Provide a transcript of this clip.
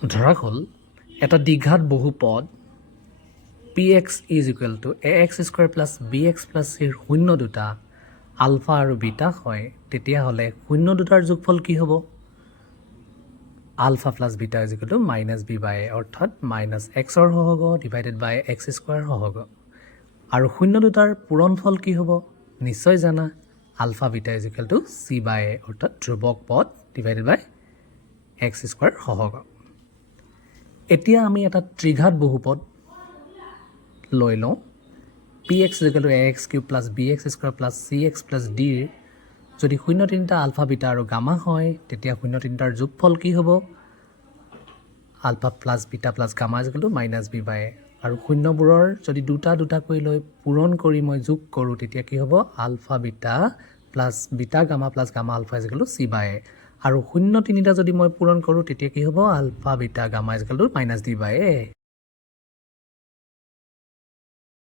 ধৰা হ'ল এটা দ্বিঘাত বহুপদ px is equal two ax square plus bx plus চিৰ শূন্য দুটা আলফা আৰু বিটা হয়, তেতিয়াহ'লে শূন্য দুটাৰ যোগফল কি হ'ব? Alpha plus beta is equal to minus b by a, অৰ্থাৎ মাইনাছ এক্সৰ সহগ ডিভাইডেড বাই এক্স স্কুৱাৰ সহগ। আৰু শূন্য দুটাৰ পূৰণফল কি হ'ব? নিশ্চয় জানা, alpha beta is equal to c by a, অৰ্থাৎ ধ্ৰুৱক পদ ডিভাইডেড বাই এক্স স্কুৱাৰ সহগ। এতিয়া আমি এটা ত্ৰিঘাত বহুপদ লৈ লওঁ। P x is equal to a x cube plus b x square plus c x plus ডিৰ যদি শূন্য তিনিটা আলফা বিটা আৰু গামা হয়, তেতিয়া শূন্য তিনিটাৰ যোগফল কি হ'ব? Alpha plus beta plus gamma is equal to minus b by a. আৰু শূন্যবোৰৰ যদি দুটা দুটাকৈ লৈ পূৰণ কৰি মই যোগ কৰোঁ, তেতিয়া কি হ'ব? Alpha beta plus beta gamma plus gamma alpha is equal to c by a. আৰু শূন্য তিনিটা যদি মই পূৰণ কৰোঁ, তেতিয়া কি হ'ব? Alpha beta gamma is equal to minus d by A.